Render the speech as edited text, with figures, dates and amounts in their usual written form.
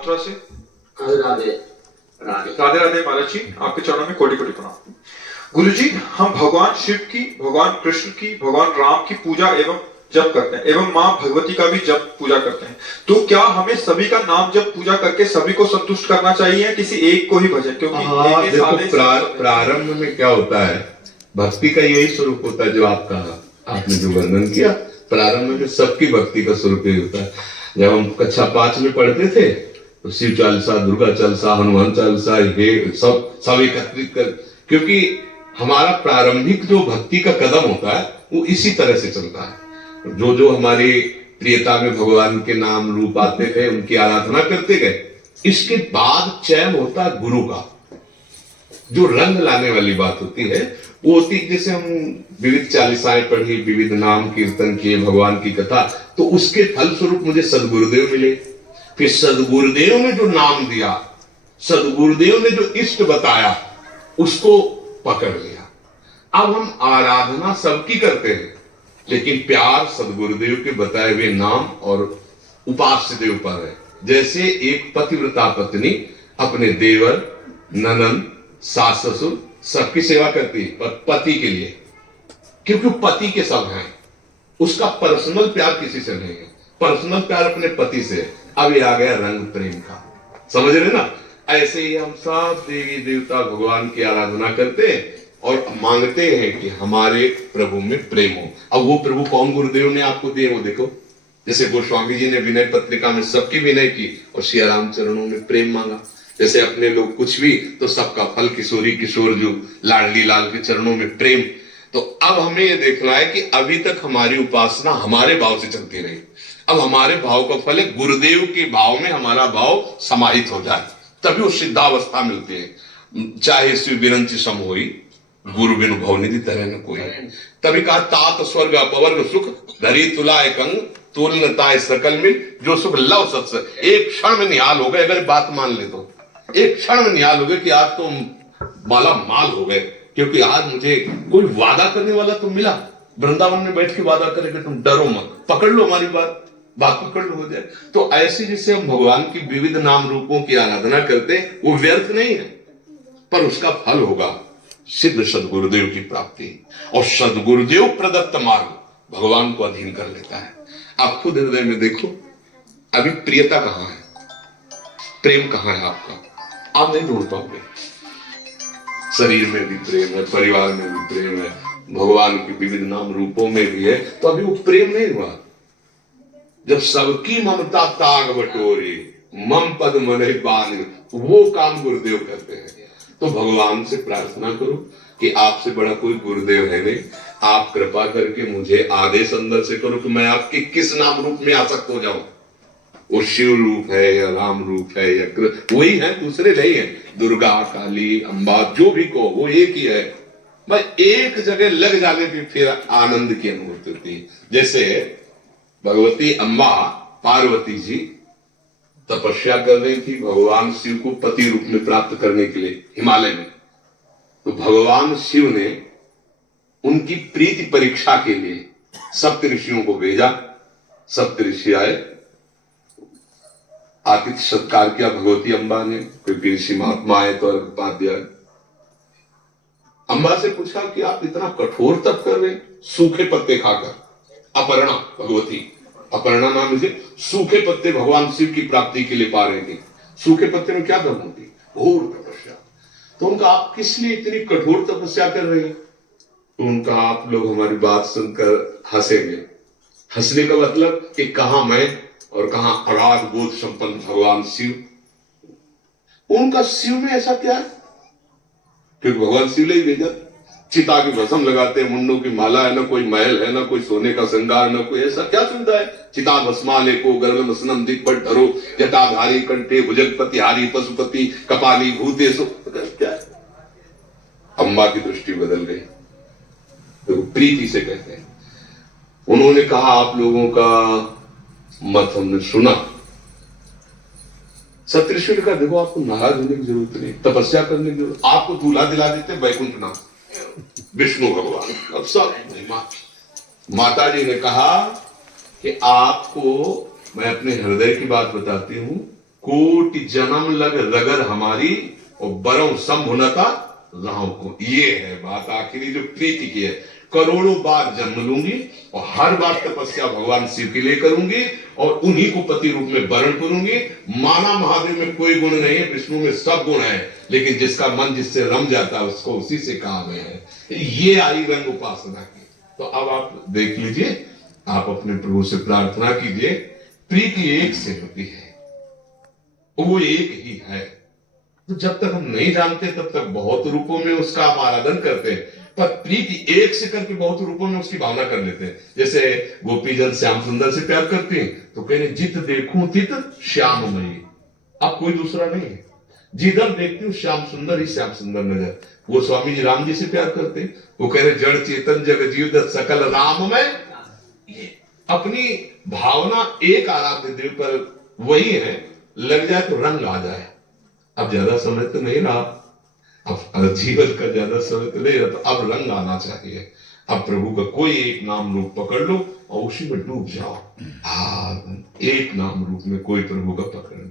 मथुरा से। राधे राधे। राधे राधे महाराज जी, आपके चरणों में कोटि कोटि प्रणाम। गुरु जी, हम भगवान शिव की, भगवान कृष्ण की, भगवान राम की पूजा एवं जप करते हैं एवं माँ भगवती का भी जप पूजा करते हैं, तो क्या हमें सभी का नाम जप पूजा करके सभी को संतुष्ट करना चाहिए, किसी एक को ही भजन? क्योंकि एक देखो प्रारंभ में क्या होता है, भक्ति का यही स्वरूप होता है जो आपने जो वर्णन किया। प्रारंभ में सबकी भक्ति का स्वरूप यही होता है। जब हम कक्षा 5 में पढ़ते थे तो शिव चालीसा, दुर्गा चालीसा, हनुमान चालीसा, ये सब एकत्रित कर, क्योंकि हमारा प्रारंभिक जो भक्ति का कदम होता है वो इसी तरह से चलता है। जो जो हमारी प्रियता में भगवान के नाम रूप आते थे उनकी आराधना करते गए। इसके बाद चयन होता है गुरु का। जो रंग लाने वाली बात होती है वो होती है, जैसे हम विविध चालीसाएं पढ़ी, विविध नाम कीर्तन किए, भगवान की कथा, तो उसके फलस्वरूप मुझे सदगुरुदेव मिले। फिर सदगुरुदेव ने जो नाम दिया, सदगुरुदेव ने जो इष्ट बताया, उसको पकड़ लिया। अब हम आराधना सबकी करते हैं, लेकिन प्यार सदगुरुदेव के बताए हुए नाम और उपास्य देव पर है। जैसे एक पतिव्रता पत्नी अपने देवर, ननद, सास ससुर सबकी सेवा करती है, पर पति के लिए, क्योंकि पति के सब हैं, उसका पर्सनल प्यार किसी से नहीं है, पर्सनल प्यार अपने पति से है। अब ये आ गया रंग प्रेम का, समझ रहे ना? ऐसे ही हम सब देवी देवता भगवान की आराधना करते हैं और मांगते हैं कि हमारे प्रभु में प्रेम हो। अब वो प्रभु कौन गुरुदेव ने आपको दिए वो देखो। जैसे गोस्वामी जी ने विनय पत्रिका में सबकी विनय की और सिया राम चरणों में प्रेम मांगा। जैसे अपने लोग कुछ भी तो सबका फल किशोरी किशोर जो लाडली लाल के चरणों में प्रेम। तो अब हमें ये देखना है कि अभी तक हमारी उपासना हमारे भाव से चलती रही। अब हमारे भाव का फल है गुरुदेव के भाव में हमारा भाव समाहित हो जाए, तभी वो सिद्धावस्था मिलती है। चाहे शिव बिरंची सम होई, गुरु बिनु भवनिधि तरह न कोई। तभी कहा तात स्वर्ग अपवर्ग सुख धरी तुलाय कंग तुलनताय सकल मिल, जो सुख लव सत्स एक क्षण में निहाल हो गए। अगर बात मान ले तो एक क्षण में निहाल हो गए कि आज तो माला माल हो गए, क्योंकि आज मुझे कोई वादा करने वाला तो मिला। वृंदावन में बैठ के वादा करेगा तुम डरो मत, पकड़ लो हमारी बात पकड़ लो, हो जाए। तो ऐसे जैसे हम भगवान की विविध नाम रूपों की आराधना करते वो व्यर्थ नहीं है, पर उसका फल होगा सिद्ध सदगुरुदेव की प्राप्ति। और सदगुरुदेव प्रदत्त मार्ग भगवान को अधीन कर लेता है। आप खुद हृदय में देखो, अभी प्रियता कहां है, प्रेम कहां है आपका? आप नहीं ढूंढ पाओगे। शरीर में भी प्रेम है, परिवार में भी प्रेम है, भगवान के विविध नाम रूपों में भी है, तो अभी वो प्रेम नहीं हुआ। जब सबकी ममता ताग बटोरी मम पद मन बान, वो काम गुरुदेव करते हैं। तो भगवान से प्रार्थना करो कि आपसे बड़ा कोई गुरुदेव है नहीं, आप कृपा करके मुझे आदेश अंदर से करो कि मैं आपके किस नाम रूप में आसक्त हो जाऊं। वो शिव रूप है या राम रूप है या वही है, दूसरे नहीं है। दुर्गा, काली, अम्बा, जो भी को वो एक ही है। भाई एक जगह लग जाने पे फिर आनंद की अनुभूति होती है। जैसे भगवती अम्बा पार्वती जी तपस्या कर रही थी भगवान शिव को पति रूप में प्राप्त करने के लिए हिमालय में। तो भगवान शिव ने उनकी प्रीति परीक्षा के लिए सप्त ऋषियों को भेजा। सप्त ऋषि आए, आतिथ्य सत्कार किया भगवती अम्बा ने। कोई ऋषि महात्मा आए तो अर्घ्य दिया। अम्बा से पूछा कि आप इतना कठोर तप कर रहे, सूखे पत्ते खाकर। अपर्णा, भगवती अपर्णा नाम मुझे सूखे पत्ते भगवान शिव की प्राप्ति के लिए पा रहे थे। सूखे पत्ते में क्या धर्म होती? घोर तपस्या। तो उनका आप किस लिए इतनी कठोर तपस्या कर रहे हैं? तो उनका आप लोग हमारी बात सुनकर हंसेंगे। हंसने का मतलब कि कहां मैं और कहां अगाध बोध संपन्न भगवान शिव। उनका शिव में ऐसा क्या है? क्योंकि भगवान शिव ने ही भेजा। चिता की भस्म लगाते हैं, मुंडों की माला है, ना कोई महल है, ना कोई सोने का श्रृंगार, ना कोई ऐसा क्या सुविधा है? चिता भस्माले को गर्भ मसनम दिग्पट धरो जटाधारी कंठे भुजगपतिहारी पशुपति कपाली भूते सो क्या? अम्बा की दृष्टि बदल गई। तो प्रीति से कहते हैं। उन्होंने कहा आप लोगों का मत हमने सुना। सप्तऋषि का देखो आपको नाराज होने की जरूरत नहीं, तपस्या करने की जरूरत। आपको दूल्हा दिला देते वैकुंठ नाथ विष्णु भगवान। अब सब माता जी ने कहा कि आपको मैं अपने हृदय की बात बताती हूं कोटि जन्म लग रगर हमारी और बरौ संभुनता राव को। ये है बात आखिरी जो प्रीति की है। करोड़ों बार जन्म लूंगी और हर बार तपस्या भगवान शिव के लिए करूंगी और उन्हीं को पति रूप में वरण करूंगी। माना महादेव में कोई गुण नहीं है, विष्णु में सब गुण है, लेकिन जिसका मन जिससे रम जाता है उसको उसी से काम है। ये आई रंग उपासना की। तो अब आप देख लीजिए, आप अपने प्रभु से प्रार्थना कीजिए, प्रीति एक से होती है, वो एक ही है। तो जब तक हम नहीं जानते तब तक बहुत रूपों में उसका हम आराधन करते हैं, पर प्रीति एक से करके बहुत रूपों में उसकी भावना कर लेते हैं। जैसे गोपीजन श्याम सुंदर से प्यार करते हैं तो कहने जित देखूं तित श्याममयी, अब कोई दूसरा नहीं है। जिधर देखती हूँ श्याम सुंदर ही श्याम सुंदर नजर। वो स्वामी जी राम जी से प्यार करते हैं, वो कह रहे जड़ चेतन जग जीव दत्त सकल राम में। अपनी भावना एक आराध्य देव पर वही है, लग जाए तो रंग आ जाए। अब ज्यादा समय तो नहीं रहा, अब जीवन का ज्यादा समय तो नहीं रहा, तो अब रंग आना चाहिए। अब प्रभु का कोई एक नाम रूप पकड़ लो और उसी में डूब जाओ। एक नाम रूप में कोई प्रभु का पकड़ लो।